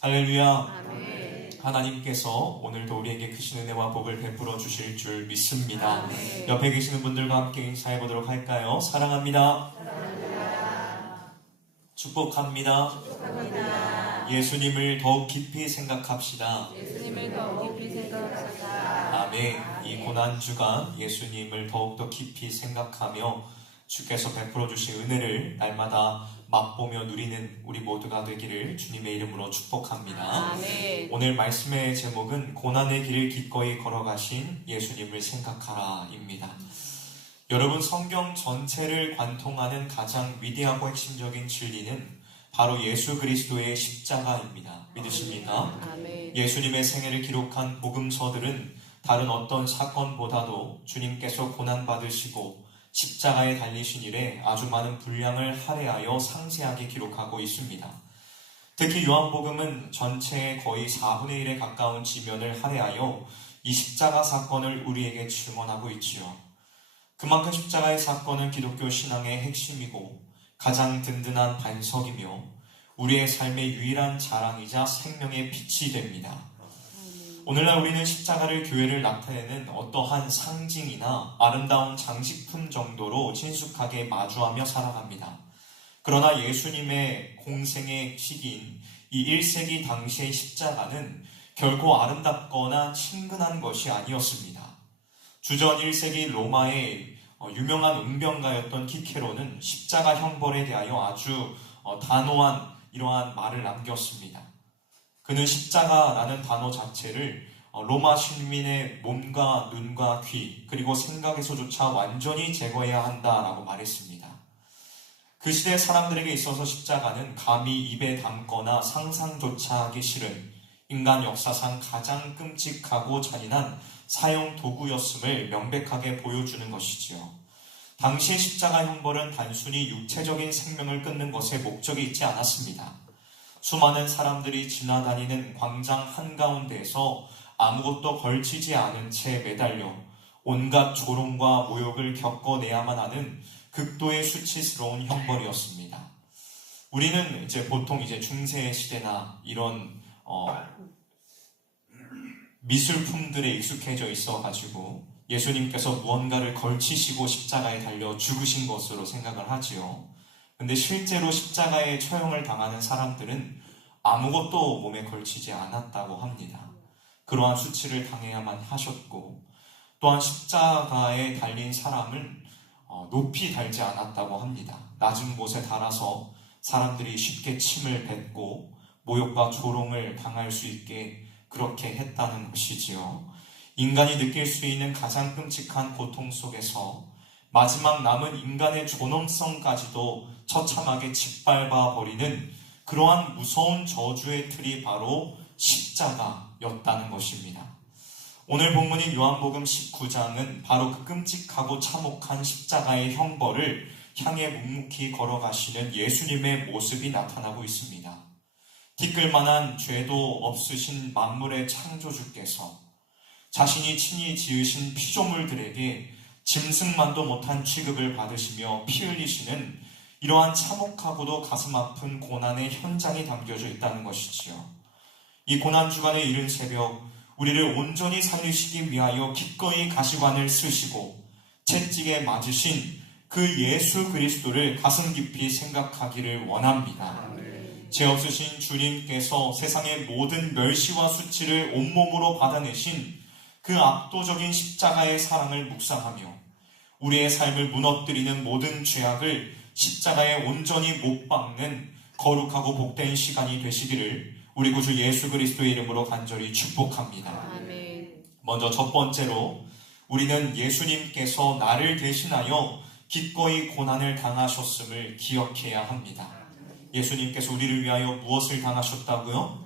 할렐루야. 아멘. 하나님께서 오늘도 우리에게 크신 은혜와 복을 베풀어 주실 줄 믿습니다. 아멘. 옆에 계시는 분들과 함께 인사해 보도록 할까요? 사랑합니다. 축복합니다. 예수님을 더욱 깊이 생각합시다. 예수님을 더욱 깊이 생각합시다. 아멘. 이 고난주간 예수님을 더욱더 깊이 생각하며 주께서 베풀어 주신 은혜를 날마다 맛보며 누리는 우리 모두가 되기를 주님의 이름으로 축복합니다. 아멘. 오늘 말씀의 제목은 고난의 길을 기꺼이 걸어가신 예수님을 생각하라입니다. 여러분, 성경 전체를 관통하는 가장 위대하고 핵심적인 진리는 바로 예수 그리스도의 십자가입니다. 믿으십니까? 아멘. 예수님의 생애를 기록한 복음서들은 다른 어떤 사건보다도 주님께서 고난받으시고 십자가에 달리신 일에 아주 많은 분량을 할애하여 상세하게 기록하고 있습니다. 특히 요한복음은 전체의 거의 4분의 1에 가까운 지면을 할애하여 이 십자가 사건을 우리에게 증언하고 있지요. 그만큼 십자가의 사건은 기독교 신앙의 핵심이고 가장 든든한 반석이며 우리의 삶의 유일한 자랑이자 생명의 빛이 됩니다. 오늘날 우리는 십자가를 교회를 나타내는 어떠한 상징이나 아름다운 장식품 정도로 친숙하게 마주하며 살아갑니다. 그러나 예수님의 공생의 시기인 이 1세기 당시의 십자가는 결코 아름답거나 친근한 것이 아니었습니다. 주전 1세기 로마의 유명한 응병가였던 키케로는 십자가 형벌에 대하여 아주 단호한 이러한 말을 남겼습니다. 그는 십자가라는 단어 자체를 로마 시민의 몸과 눈과 귀 그리고 생각에서조차 완전히 제거해야 한다라고 말했습니다. 그 시대 사람들에게 있어서 십자가는 감히 입에 담거나 상상조차 하기 싫은 인간 역사상 가장 끔찍하고 잔인한 사형 도구였음을 명백하게 보여주는 것이지요. 당시의 십자가 형벌은 단순히 육체적인 생명을 끊는 것에 목적이 있지 않았습니다. 수많은 사람들이 지나다니는 광장 한가운데에서 아무것도 걸치지 않은 채 매달려 온갖 조롱과 모욕을 겪어내야만 하는 극도의 수치스러운 형벌이었습니다. 우리는 보통 중세 시대나 이런 미술품들에 익숙해져 있어가지고 예수님께서 무언가를 걸치시고 십자가에 달려 죽으신 것으로 생각을 하지요. 근데 실제로 십자가에 처형을 당하는 사람들은 아무것도 몸에 걸치지 않았다고 합니다. 그러한 수치를 당해야만 하셨고 또한 십자가에 달린 사람을 높이 달지 않았다고 합니다. 낮은 곳에 달아서 사람들이 쉽게 침을 뱉고 모욕과 조롱을 당할 수 있게 그렇게 했다는 것이지요. 인간이 느낄 수 있는 가장 끔찍한 고통 속에서 마지막 남은 인간의 존엄성까지도 처참하게 짓밟아 버리는 그러한 무서운 저주의 틀이 바로 십자가였다는 것입니다. 오늘 본문인 요한복음 19장은 바로 그 끔찍하고 참혹한 십자가의 형벌을 향해 묵묵히 걸어가시는 예수님의 모습이 나타나고 있습니다. 티끌만한 죄도 없으신 만물의 창조주께서 자신이 친히 지으신 피조물들에게 짐승만도 못한 취급을 받으시며 피 흘리시는 이러한 참혹하고도 가슴 아픈 고난의 현장이 담겨져 있다는 것이지요. 이 고난주간의 이른 새벽 우리를 온전히 살리시기 위하여 기꺼이 가시관을 쓰시고 채찍에 맞으신 그 예수 그리스도를 가슴 깊이 생각하기를 원합니다. 죄 없으신 주님께서 세상의 모든 멸시와 수치를 온몸으로 받아내신 그 압도적인 십자가의 사랑을 묵상하며 우리의 삶을 무너뜨리는 모든 죄악을 십자가에 온전히 못 박는 거룩하고 복된 시간이 되시기를 우리 구주 예수 그리스도의 이름으로 간절히 축복합니다. 아멘. 먼저 첫 번째로 우리는 예수님께서 나를 대신하여 기꺼이 고난을 당하셨음을 기억해야 합니다. 예수님께서 우리를 위하여 무엇을 당하셨다고요?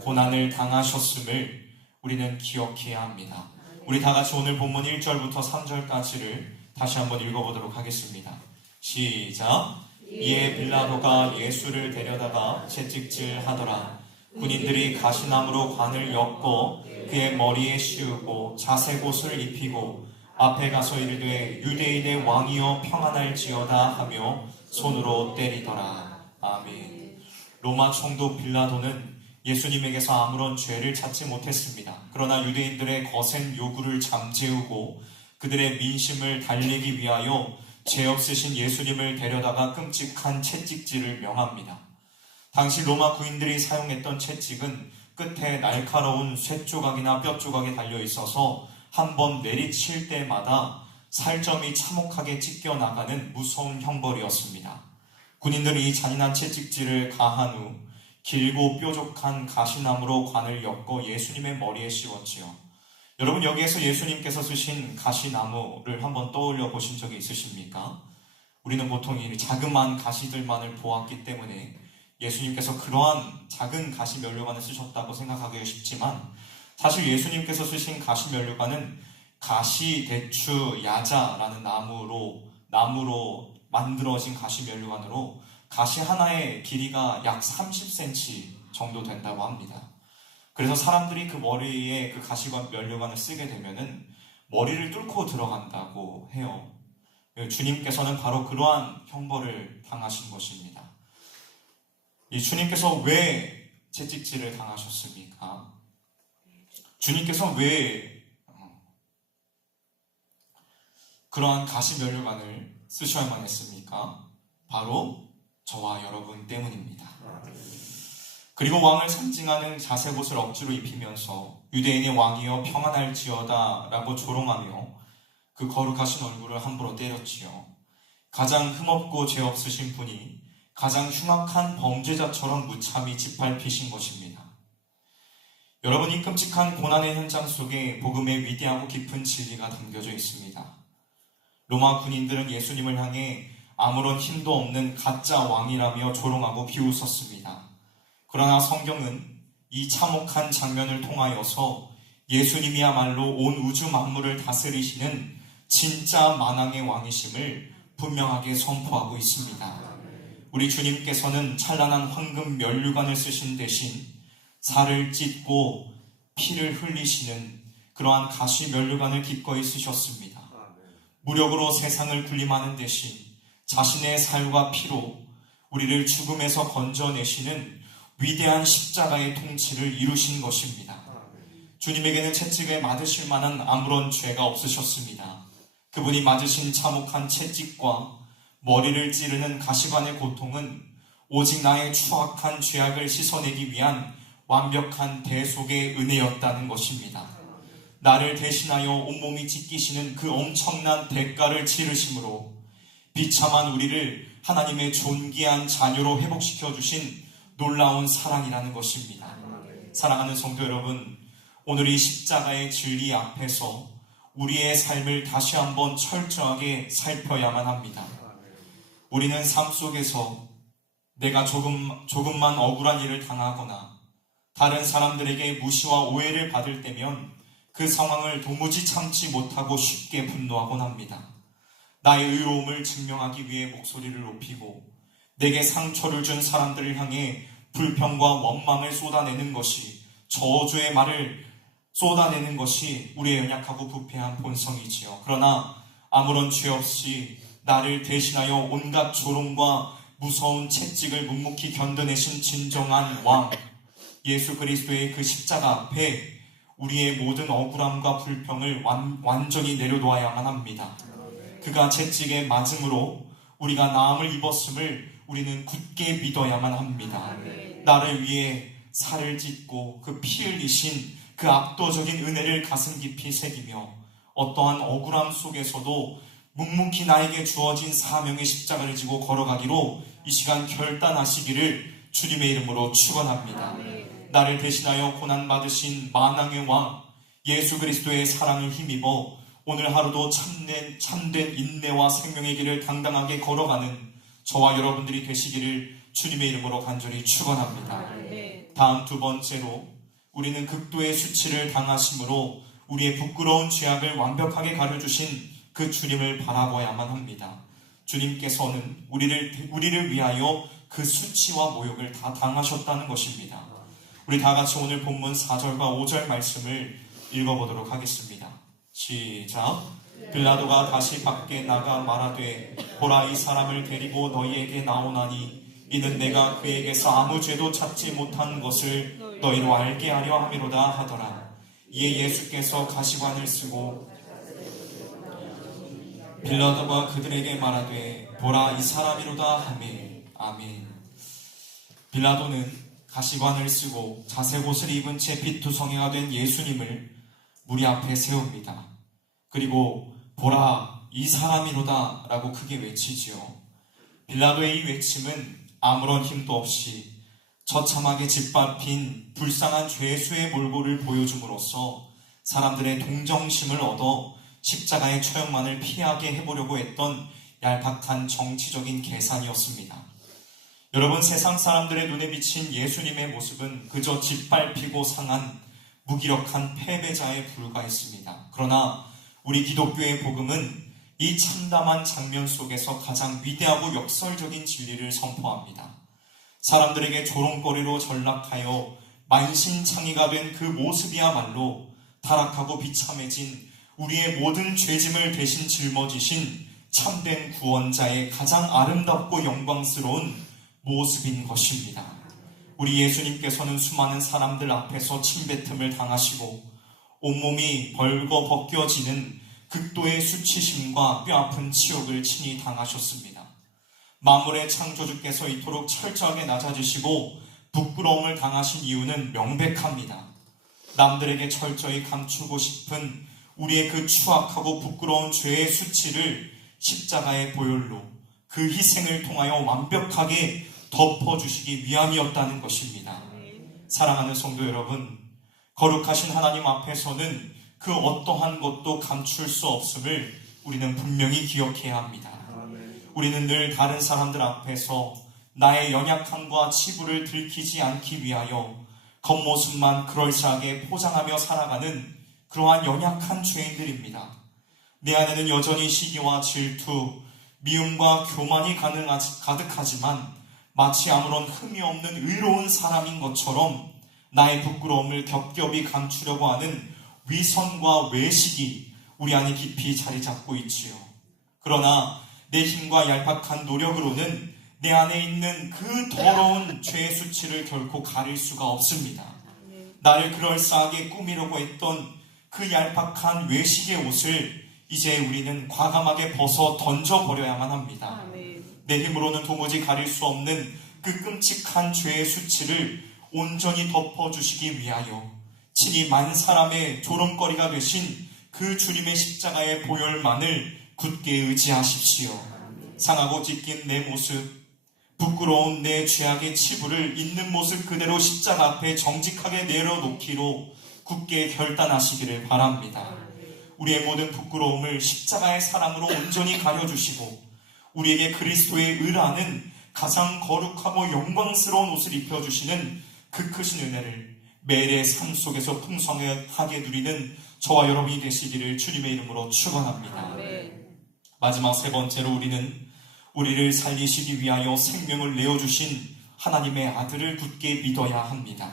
고난을 당하셨음을 우리는 기억해야 합니다. 우리 다 같이 오늘 본문 1절부터 3절까지를 다시 한번 읽어보도록 하겠습니다. 시작. 이에 빌라도가 예수를 데려다가 채찍질 하더라. 군인들이 가시나무로 관을 엮고 그의 머리에 씌우고 자색옷을 입히고 앞에 가서 이르되 유대인의 왕이여 평안할지어다 하며 손으로 때리더라. 아멘. 로마 총독 빌라도는 예수님에게서 아무런 죄를 찾지 못했습니다. 그러나 유대인들의 거센 요구를 잠재우고 그들의 민심을 달래기 위하여 죄 없으신 예수님을 데려다가 끔찍한 채찍질을 명합니다. 당시 로마 구인들이 사용했던 채찍은 끝에 날카로운 쇠조각이나 뼈조각이 달려 있어서 한번 내리칠 때마다 살점이 참혹하게 찢겨나가는 무서운 형벌이었습니다. 군인들이 이 잔인한 채찍질을 가한 후 길고 뾰족한 가시나무로 관을 엮어 예수님의 머리에 씌웠지요. 여러분, 여기에서 예수님께서 쓰신 가시나무를 한번 떠올려 보신 적이 있으십니까? 우리는 보통 이 자그마한 가시들만을 보았기 때문에 예수님께서 그러한 작은 가시 면류관을 쓰셨다고 생각하기가 쉽지만, 사실 예수님께서 쓰신 가시 면류관은 가시대추 야자라는 나무로 만들어진 가시 면류관으로 가시 하나의 길이가 약 30cm 정도 된다고 합니다. 그래서 사람들이 그 머리에 그 가시관 면류관을 쓰게 되면은 머리를 뚫고 들어간다고 해요. 주님께서는 바로 그러한 형벌을 당하신 것입니다. 이 주님께서 왜 채찍질을 당하셨습니까? 주님께서 왜 그러한 가시 면류관을 쓰셔야만 했습니까? 바로 저와 여러분 때문입니다. 그리고 왕을 상징하는 자색옷을 억지로 입히면서 유대인의 왕이여 평안할지어다 라고 조롱하며 그 거룩하신 얼굴을 함부로 때렸지요. 가장 흠없고 죄 없으신 분이 가장 흉악한 범죄자처럼 무참히 짓밟히신 것입니다. 여러분, 이 끔찍한 고난의 현장 속에 복음의 위대하고 깊은 진리가 담겨져 있습니다. 로마 군인들은 예수님을 향해 아무런 힘도 없는 가짜 왕이라며 조롱하고 비웃었습니다. 그러나 성경은 이 참혹한 장면을 통하여서 예수님이야말로 온 우주 만물을 다스리시는 진짜 만왕의 왕이심을 분명하게 선포하고 있습니다. 우리 주님께서는 찬란한 황금 면류관을 쓰신 대신 살을 찢고 피를 흘리시는 그러한 가시 면류관을 기꺼이 쓰셨습니다. 무력으로 세상을 군림하는 대신 자신의 살과 피로 우리를 죽음에서 건져내시는 위대한 십자가의 통치를 이루신 것입니다. 주님에게는 채찍에 맞으실 만한 아무런 죄가 없으셨습니다. 그분이 맞으신 참혹한 채찍과 머리를 찌르는 가시관의 고통은 오직 나의 추악한 죄악을 씻어내기 위한 완벽한 대속의 은혜였다는 것입니다. 나를 대신하여 온몸이 찢기시는 그 엄청난 대가를 치르심으로 비참한 우리를 하나님의 존귀한 자녀로 회복시켜 주신 놀라운 사랑이라는 것입니다. 사랑하는 성도 여러분, 오늘 이 십자가의 진리 앞에서 우리의 삶을 다시 한번 철저하게 살펴야만 합니다. 우리는 삶 속에서 내가 조금만 억울한 일을 당하거나 다른 사람들에게 무시와 오해를 받을 때면 그 상황을 도무지 참지 못하고 쉽게 분노하곤 합니다. 나의 의로움을 증명하기 위해 목소리를 높이고 내게 상처를 준 사람들을 향해 불평과 원망을 쏟아내는 것이, 저주의 말을 쏟아내는 것이 우리의 연약하고 부패한 본성이지요. 그러나 아무런 죄 없이 나를 대신하여 온갖 조롱과 무서운 채찍을 묵묵히 견뎌내신 진정한 왕 예수 그리스도의 그 십자가 앞에 우리의 모든 억울함과 불평을 완전히 내려놓아야만 합니다. 그가 채찍에 맞음으로 우리가 나음을 입었음을 우리는 굳게 믿어야만 합니다. 나를 위해 살을 찢고 그 피 흘리신 그 압도적인 은혜를 가슴 깊이 새기며 어떠한 억울함 속에서도 묵묵히 나에게 주어진 사명의 십자가를 지고 걸어가기로 이 시간 결단하시기를 주님의 이름으로 축원합니다. 나를 대신하여 고난받으신 만왕의 왕 예수 그리스도의 사랑을 힘입어 오늘 하루도 참된 인내와 생명의 길을 당당하게 걸어가는 저와 여러분들이 되시기를 주님의 이름으로 간절히 축원합니다. 다음 두 번째로, 우리는 극도의 수치를 당하심으로 우리의 부끄러운 죄악을 완벽하게 가려주신 그 주님을 바라봐야만 합니다. 주님께서는 우리를 위하여 그 수치와 모욕을 다 당하셨다는 것입니다. 우리 다 같이 오늘 본문 4절과 5절 말씀을 읽어보도록 하겠습니다. 시작. 빌라도가 다시 밖에 나가 말하되 보라, 이 사람을 데리고 너희에게 나오나니 이는 내가 그에게서 아무 죄도 찾지 못한 것을 너희로 알게 하려 함이로다 하더라. 이에 예수께서 가시관을 쓰고 빌라도가 그들에게 말하되 보라 이 사람이로다 하매. 아멘. 빌라도는 가시관을 쓰고 자색 옷을 입은 채 피투성이가 된 예수님을 무리 앞에 세웁니다. 그리고 보라 이 사람이로다 라고 크게 외치지요. 빌라도의 이 외침은 아무런 힘도 없이 처참하게 짓밟힌 불쌍한 죄수의 몰골을 보여줌으로써 사람들의 동정심을 얻어 십자가의 처형만을 피하게 해보려고 했던 얄팍한 정치적인 계산이었습니다. 여러분, 세상 사람들의 눈에 비친 예수님의 모습은 그저 짓밟히고 상한 무기력한 패배자에 불과했습니다. 그러나 우리 기독교의 복음은 이 참담한 장면 속에서 가장 위대하고 역설적인 진리를 선포합니다. 사람들에게 조롱거리로 전락하여 만신창이가 된 그 모습이야말로 타락하고 비참해진 우리의 모든 죄짐을 대신 짊어지신 참된 구원자의 가장 아름답고 영광스러운 모습인 것입니다. 우리 예수님께서는 수많은 사람들 앞에서 침뱉음을 당하시고 온몸이 벌거 벗겨지는 극도의 수치심과 뼈아픈 치욕을 친히 당하셨습니다. 만물의 창조주께서 이토록 철저하게 낮아지시고 부끄러움을 당하신 이유는 명백합니다. 남들에게 철저히 감추고 싶은 우리의 그 추악하고 부끄러운 죄의 수치를 십자가의 보혈로 그 희생을 통하여 완벽하게 덮어주시기 위함이었다는 것입니다. 사랑하는 성도 여러분, 거룩하신 하나님 앞에서는 그 어떠한 것도 감출 수 없음을 우리는 분명히 기억해야 합니다. 우리는 늘 다른 사람들 앞에서 나의 연약함과 치부를 들키지 않기 위하여 겉모습만 그럴싸하게 포장하며 살아가는 그러한 연약한 죄인들입니다. 내 안에는 여전히 시기와 질투, 미움과 교만이 가득하지만 마치 아무런 흠이 없는 의로운 사람인 것처럼 나의 부끄러움을 겹겹이 감추려고 하는 위선과 외식이 우리 안에 깊이 자리 잡고 있지요. 그러나 내 힘과 얄팍한 노력으로는 내 안에 있는 그 더러운 죄의 수치를 결코 가릴 수가 없습니다. 나를 그럴싸하게 꾸미려고 했던 그 얄팍한 외식의 옷을 이제 우리는 과감하게 벗어 던져버려야만 합니다. 내 힘으로는 도무지 가릴 수 없는 그 끔찍한 죄의 수치를 온전히 덮어주시기 위하여 친히 만 사람의 조롱거리가 되신 그 주님의 십자가의 보혈만을 굳게 의지하십시오. 상하고 찢긴 내 모습, 부끄러운 내 죄악의 치부를 있는 모습 그대로 십자가 앞에 정직하게 내려놓기로 굳게 결단하시기를 바랍니다. 우리의 모든 부끄러움을 십자가의 사랑으로 온전히 가려주시고 우리에게 그리스도의 의라는 가장 거룩하고 영광스러운 옷을 입혀주시는 그 크신 은혜를 매일의 삶 속에서 풍성하게 누리는 저와 여러분이 되시기를 주님의 이름으로 축원합니다. 마지막 세 번째로 우리를 살리시기 위하여 생명을 내어주신 하나님의 아들을 굳게 믿어야 합니다.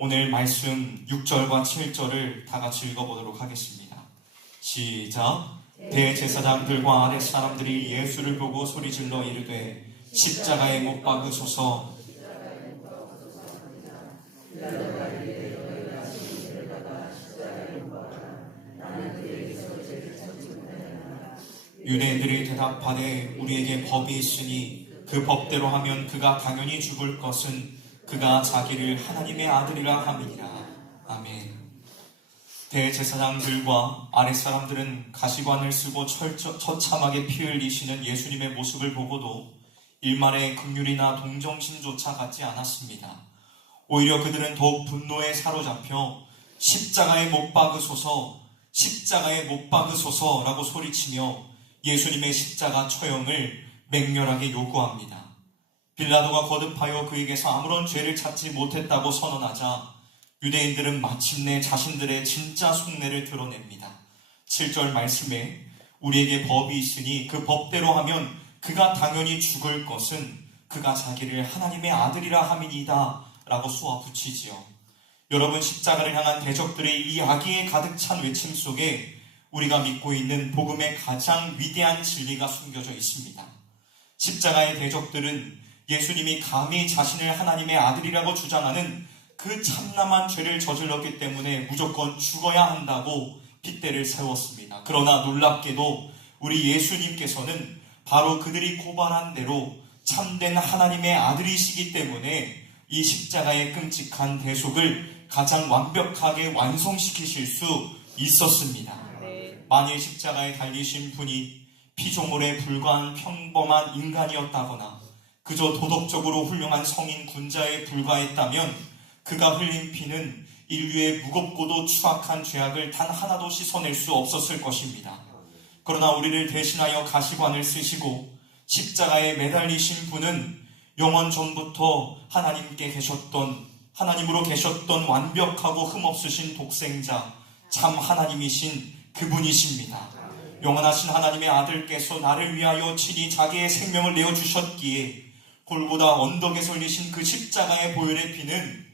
오늘 말씀 6절과 7절을 다 같이 읽어보도록 하겠습니다. 시작. 대제사장들과 아랫사람들이 예수를 보고 소리질러 이르되 십자가에 못 박으소서. 유대인들이 대답하되 우리에게 법이 있으니 그 법대로 하면 그가 당연히 죽을 것은 그가 자기를 하나님의 아들이라 함이니라. 아멘. 대제사장들과 아랫사람들은 가시관을 쓰고 처참하게 피 흘리시는 예수님의 모습을 보고도 일말의 긍휼이나 동정심조차 갖지 않았습니다. 오히려 그들은 더욱 분노에 사로잡혀 십자가에 못 박으소서, 십자가에 못 박으소서라고 소리치며 예수님의 십자가 처형을 맹렬하게 요구합니다. 빌라도가 거듭하여 그에게서 아무런 죄를 찾지 못했다고 선언하자 유대인들은 마침내 자신들의 진짜 속내를 드러냅니다. 7절 말씀에 우리에게 법이 있으니 그 법대로 하면 그가 당연히 죽을 것은 그가 자기를 하나님의 아들이라 함이니이다 라고 쏘아붙이지요. 여러분, 십자가를 향한 대적들의 이 악의에 가득 찬 외침 속에 우리가 믿고 있는 복음의 가장 위대한 진리가 숨겨져 있습니다. 십자가의 대적들은 예수님이 감히 자신을 하나님의 아들이라고 주장하는 그 그 참남한 죄를 저질렀기 때문에 무조건 죽어야 한다고 핏대를 세웠습니다. 그러나 놀랍게도 우리 예수님께서는 바로 그들이 고발한 대로 참된 하나님의 아들이시기 때문에 이 십자가의 끔찍한 대속을 가장 완벽하게 완성시키실 수 있었습니다. 만일 십자가에 달리신 분이 피조물에 불과한 평범한 인간이었다거나 그저 도덕적으로 훌륭한 성인 군자에 불과했다면 그가 흘린 피는 인류의 무겁고도 추악한 죄악을 단 하나도 씻어낼 수 없었을 것입니다. 그러나 우리를 대신하여 가시관을 쓰시고 십자가에 매달리신 분은 영원 전부터 하나님으로 계셨던 완벽하고 흠없으신 독생자, 참 하나님이신 그분이십니다. 영원하신 하나님의 아들께서 나를 위하여 친히 자기의 생명을 내어주셨기에 골고다 언덕에서 흘리신 그 십자가의 보혈의 피는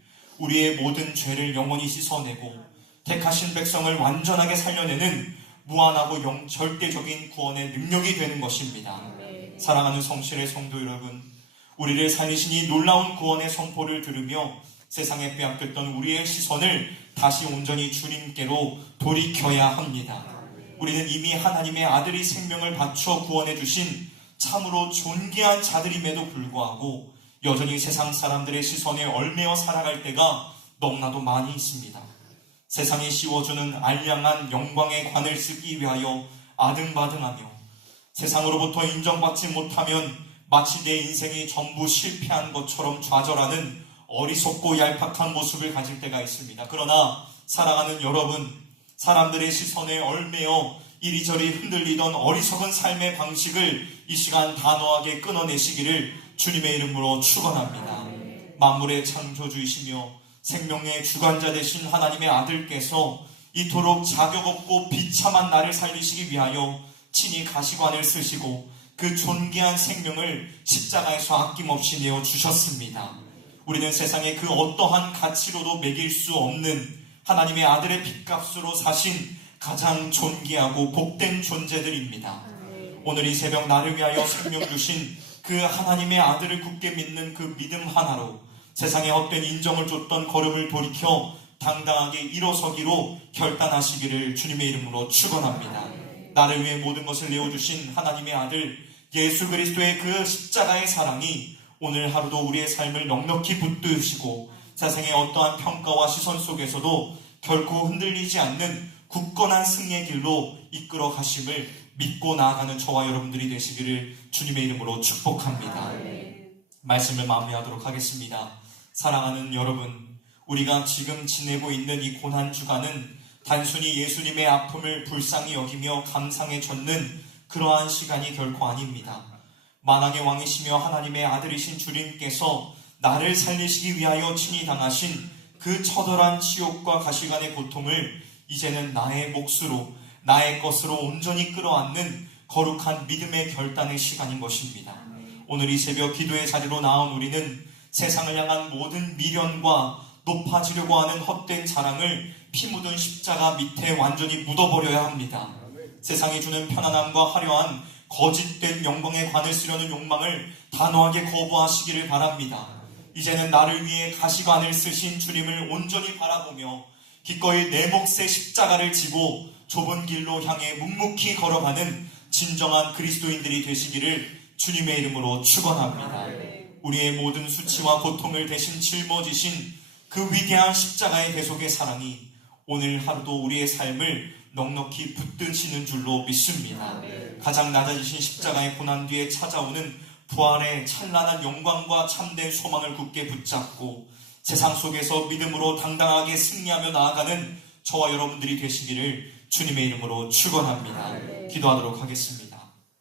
우리의 모든 죄를 영원히 씻어내고 택하신 백성을 완전하게 살려내는 무한하고 절대적인 구원의 능력이 되는 것입니다. 사랑하는 성실의 성도 여러분, 우리를 살리신 이 놀라운 구원의 선포를 들으며 세상에 빼앗겼던 우리의 시선을 다시 온전히 주님께로 돌이켜야 합니다. 우리는 이미 하나님의 아들이 생명을 바쳐 구원해 주신 참으로 존귀한 자들임에도 불구하고 여전히 세상 사람들의 시선에 얽매여 살아갈 때가 너무나도 많이 있습니다. 세상이 씌워주는 알량한 영광의 관을 쓰기 위하여 아등바등하며 세상으로부터 인정받지 못하면 마치 내 인생이 전부 실패한 것처럼 좌절하는 어리석고 얄팍한 모습을 가질 때가 있습니다. 그러나 사랑하는 여러분, 사람들의 시선에 얽매여 이리저리 흔들리던 어리석은 삶의 방식을 이 시간 단호하게 끊어내시기를 주님의 이름으로 축원합니다. 만물의 창조주이시며 생명의 주관자 되신 하나님의 아들께서 이토록 자격 없고 비참한 나를 살리시기 위하여 친히 가시관을 쓰시고 그 존귀한 생명을 십자가에서 아낌없이 내어주셨습니다. 우리는 세상의 그 어떠한 가치로도 매길 수 없는 하나님의 아들의 핏값으로 사신 가장 존귀하고 복된 존재들입니다. 오늘 이 새벽 나를 위하여 생명 주신 그 하나님의 아들을 굳게 믿는 그 믿음 하나로 세상에 헛된 인정을 줬던 걸음을 돌이켜 당당하게 일어서기로 결단하시기를 주님의 이름으로 축원합니다. 나를 위해 모든 것을 내어주신 하나님의 아들 예수 그리스도의 그 십자가의 사랑이 오늘 하루도 우리의 삶을 넉넉히 붙드시고 세상의 어떠한 평가와 시선 속에서도 결코 흔들리지 않는 굳건한 승리의 길로 이끌어 가심을 믿고 나아가는 저와 여러분들이 되시기를 주님의 이름으로 축복합니다. 말씀을 마무리하도록 하겠습니다. 사랑하는 여러분, 우리가 지금 지내고 있는 이 고난주간은 단순히 예수님의 아픔을 불쌍히 여기며 감상에 젖는 그러한 시간이 결코 아닙니다. 만왕의 왕이시며 하나님의 아들이신 주님께서 나를 살리시기 위하여 친히 당하신 그 처절한 치욕과 가시관의 고통을 이제는 나의 몫으로 나의 것으로 온전히 끌어안는 거룩한 믿음의 결단의 시간인 것입니다. 오늘 이 새벽 기도의 자리로 나온 우리는 세상을 향한 모든 미련과 높아지려고 하는 헛된 자랑을 피 묻은 십자가 밑에 완전히 묻어버려야 합니다. 세상이 주는 편안함과 화려한 거짓된 영광의 관을 쓰려는 욕망을 단호하게 거부하시기를 바랍니다. 이제는 나를 위해 가시관을 쓰신 주님을 온전히 바라보며 기꺼이 내 몫의 십자가를 지고 좁은 길로 향해 묵묵히 걸어가는 진정한 그리스도인들이 되시기를 주님의 이름으로 축원합니다. 우리의 모든 수치와 고통을 대신 짊어지신 그 위대한 십자가의 대속의 사랑이 오늘 하루도 우리의 삶을 넉넉히 붙드시는 줄로 믿습니다. 가장 낮아지신 십자가의 고난 뒤에 찾아오는 부활의 찬란한 영광과 참된 소망을 굳게 붙잡고 세상 속에서 믿음으로 당당하게 승리하며 나아가는 저와 여러분들이 되시기를 주님의 이름으로 축원합니다. 기도하도록 하겠습니다.